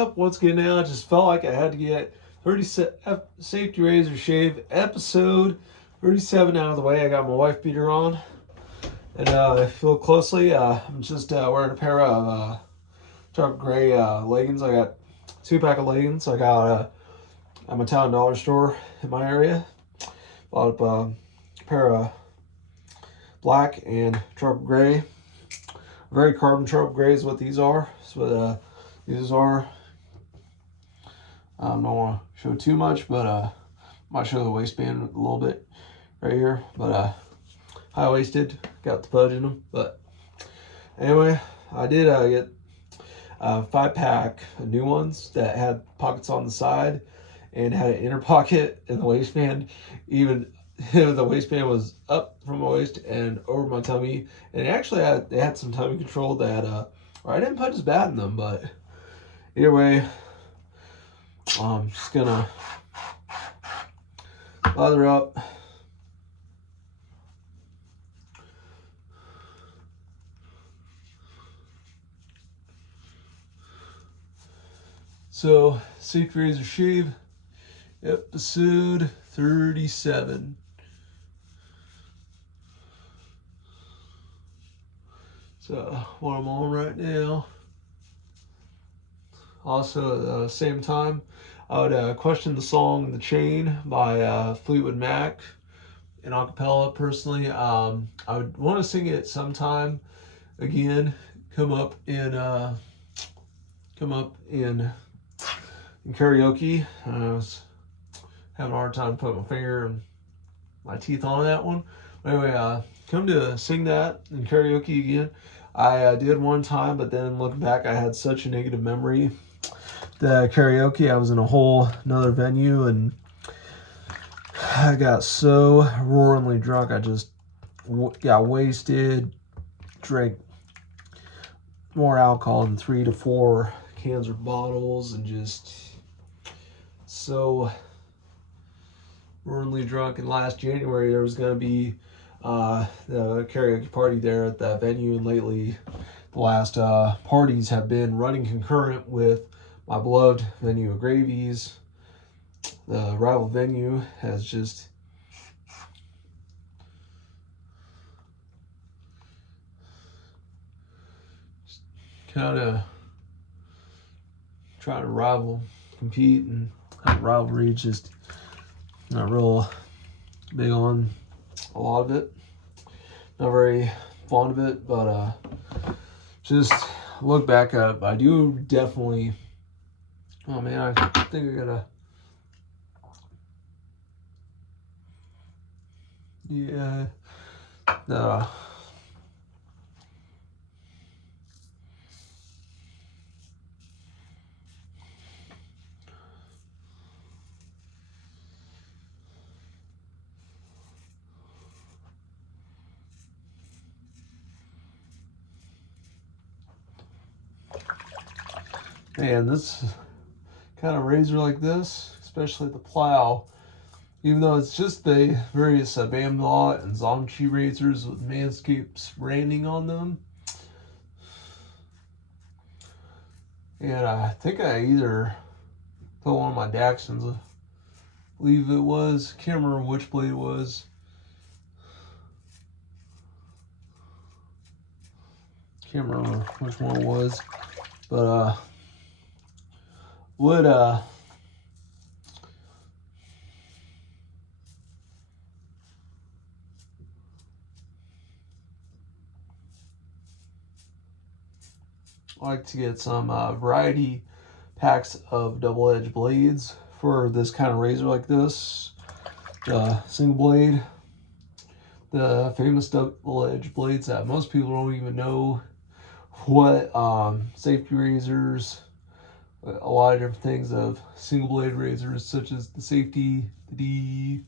up? What's good now? I just felt like I had to get Safety Razor Shave episode 37 out of the way. I got my wife beater on. And if you look closely, I'm just wearing a pair of dark gray leggings. I got 2-pack of leggings. I got at my town dollar store in my area. Bought up a pair of black and dark gray. Very carbon sharp gray is what these are. That's what these are. I don't want to show too much, but I might show the waistband a little bit right here. But high-waisted, got the pudge in them. But anyway, I did get a 5-pack new ones that had pockets on the side and had an inner pocket in the waistband. Even the waistband was up from my waist and over my tummy, and actually they had some tummy control that I didn't put as bad in them, but either way, I'm just gonna lather up. So, Safety Razor Shave, episode 37. So, what I'm on right now. Also, at the same time, I would question the song The Chain by Fleetwood Mac in acapella. Personally, I would want to sing it sometime again. Come up in karaoke. I was having a hard time putting my finger and my teeth on that one. Anyway, come to sing that in karaoke again. I did one time, but then looking back, I had such a negative memory. The karaoke, I was in a whole another venue, and I got so roaringly drunk, I just got wasted, drank more alcohol than 3 to 4 cans or bottles, and just so roaringly drunk. And last January, there was going to be the karaoke party there at that venue, and lately the last parties have been running concurrent with my beloved venue of Gravies. The rival venue has just kind of trying to compete, and that rivalry just not real big on a lot of it. Not very fond of it, but just look back up. I do definitely. Oh man, I think I gotta. Yeah. Man, this kind of razor like this, especially the plow, even though it's just the various Bamlot and Zongchi razors with Manscaped's branding on them. And I think I either put one of my Dachshunds, I believe it was, can't remember which blade it was. Can't remember which one it was, but would like to get some variety packs of double-edged blades for this kind of razor like this. The single blade, the famous double-edged blades that most people don't even know what safety razors, a lot of different things of single blade razors, such as the Safety, the D.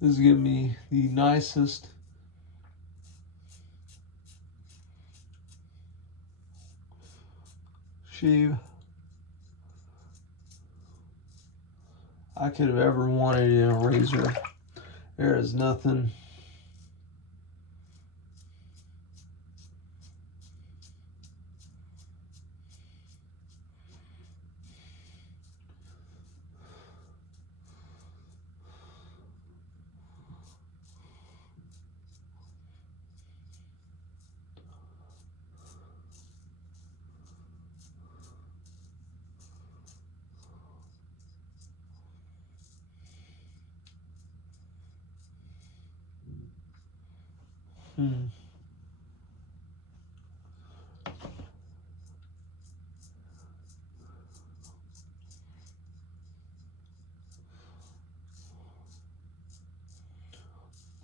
This is giving me the nicest shave I could have ever wanted in a razor. There is nothing.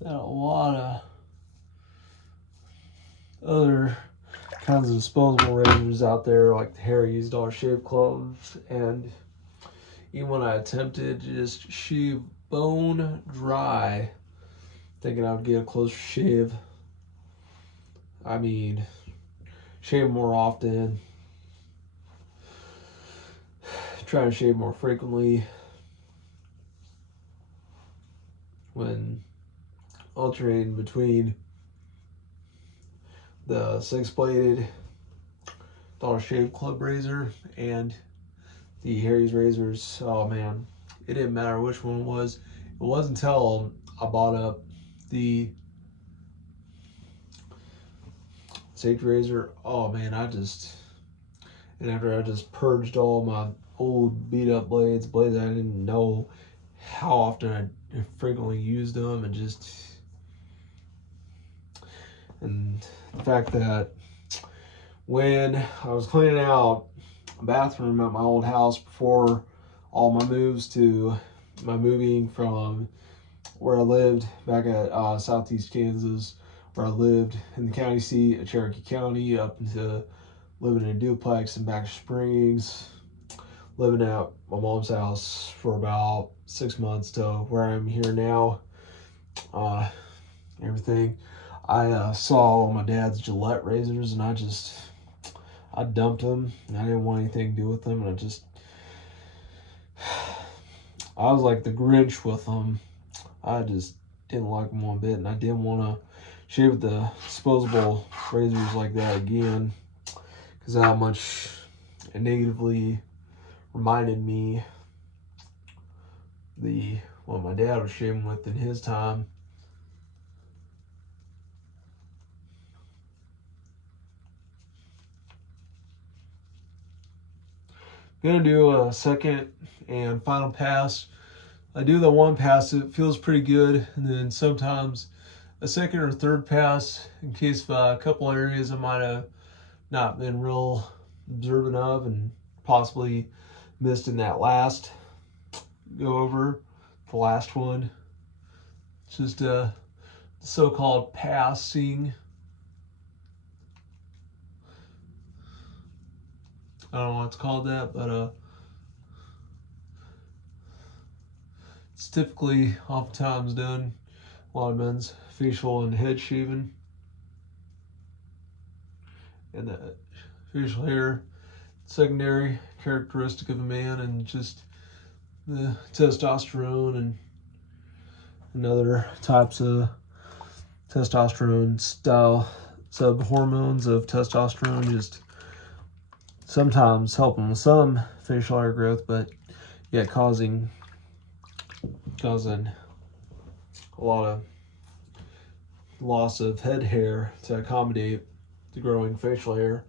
Got a lot of other kinds of disposable razors out there, like the Harry's Dollar Shave Clubs, and even when I attempted to just shave bone dry, thinking I would get a closer shave, I mean, shave more often, try to shave more frequently, when alternating between the 6-bladed Dollar Shave Club razor and the Harry's razors. Oh man, it didn't matter which one it was. It wasn't until I bought up the safety razor. Oh man, and after I just purged all my old beat up blades I didn't know how often I frequently used them, and the fact that when I was cleaning out a bathroom at my old house before all my moves to my moving from where I lived back at Southeast Kansas, where I lived in the county seat of Cherokee County, up into living in a duplex in Back Springs, living at my mom's house for about 6 months to where I'm here now. Everything. I saw all my dad's Gillette razors, and I dumped them. And I didn't want anything to do with them, and I was like the Grinch with them. I just didn't like them one bit, and I didn't want to shave with the disposable razors like that again, because how much it negatively reminded me what my dad was shaving with in his time. Gonna do a second and final pass. I do the one pass, it feels pretty good, and then sometimes a second or third pass in case of a couple areas I might have not been real observant of and possibly missed in that last go over, the last one. It's just a so-called passing. I don't know what's called that, but it's typically oftentimes done a lot of men's facial and head shaving. And the facial hair, secondary characteristic of a man, and just the testosterone and other types of testosterone style subhormones of testosterone just sometimes helping with some facial hair growth, but yet causing a lot of loss of head hair to accommodate the growing facial hair.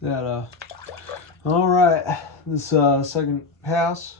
that all right, this second pass.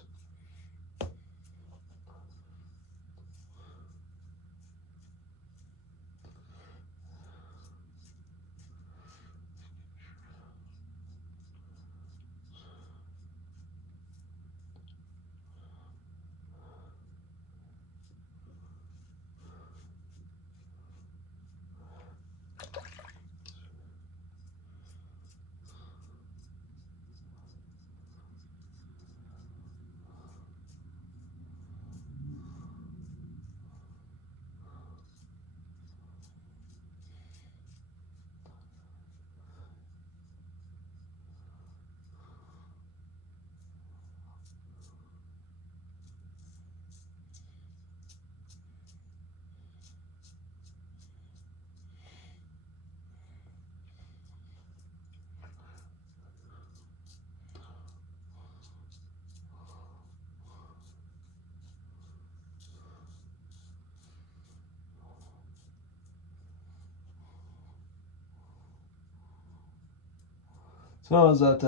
So I was at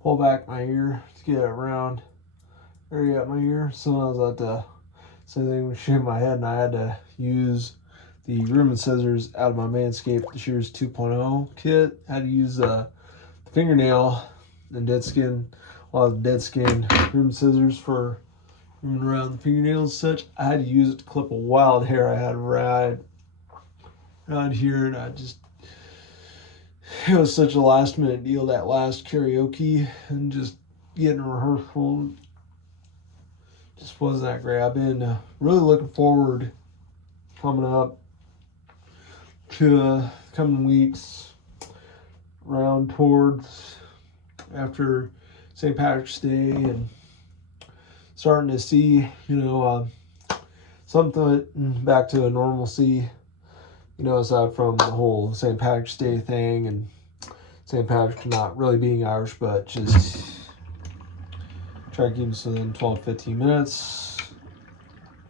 pull back my ear to get around area at my ear. So I was at the same thing with shaving my head, and I had to use the grooming scissors out of my Manscaped Shears 2.0 kit. I had to use the fingernail and dead skin, a lot of dead skin grooming scissors for grooming around the fingernails and such. I had to use it to clip a wild hair I had right around here, and it was such a last minute deal, that last karaoke and just getting rehearsal just wasn't that great. I've been really looking forward coming up to coming weeks around towards after St. Patrick's Day and starting to see, something back to a normalcy, aside from the whole St. Patrick's Day thing and St. Patrick not really being Irish, but just try to keep us within 12-15 minutes.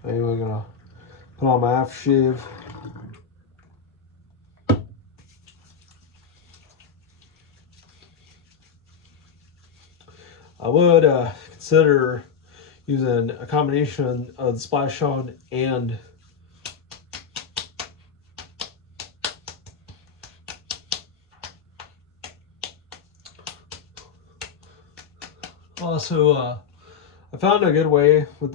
Anyway, I'm gonna put on my aftershave. I would consider using a combination of the Splash On and also I found a good way with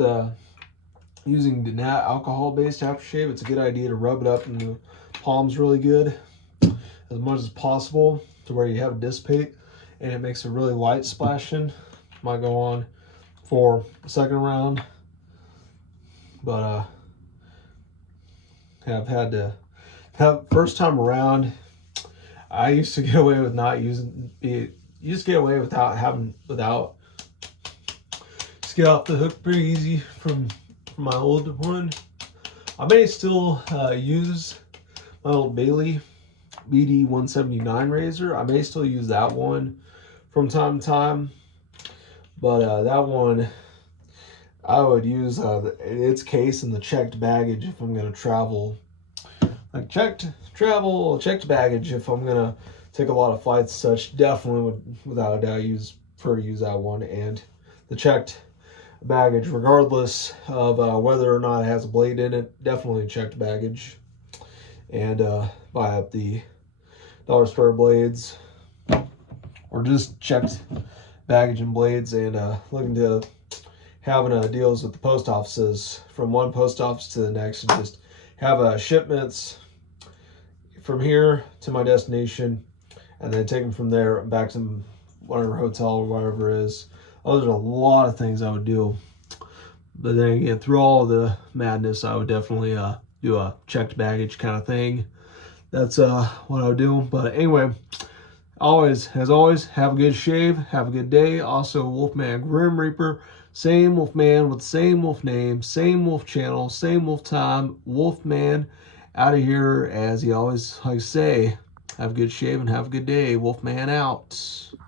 using the Nat alcohol-based aftershave. It's a good idea to rub it up in the palms really good as much as possible to where you have it dissipate, and it makes a really light splashing. Might go on for the second round, but have had to first time around. I used to get away with not using it. You just get away without just get off the hook pretty easy from my old one. I may still use my old Bailey BD 179 razor. I may still use that one from time to time, but that one I would use its case and the checked baggage if I'm going to travel. Like checked baggage if I'm going to take a lot of flights, such. Definitely would, without a doubt, use that one, and the checked baggage, regardless of whether or not it has a blade in it. Definitely checked baggage, and buy up the dollar store blades, or just checked baggage and blades, and looking to having deals with the post offices from one post office to the next, and just have shipments from here to my destination, and then take them from there back to whatever hotel or whatever it is. Those are a lot of things I would do. But then again, through all the madness, I would definitely do a checked baggage kind of thing. That's what I would do. But anyway, as always, have a good shave. Have a good day. Also, Wolfman Grim Reaper. Same Wolfman with the same wolf name, same wolf channel, same wolf time. Wolfman out of here, as he always likes to say. Have a good shave and have a good day. Wolfman out.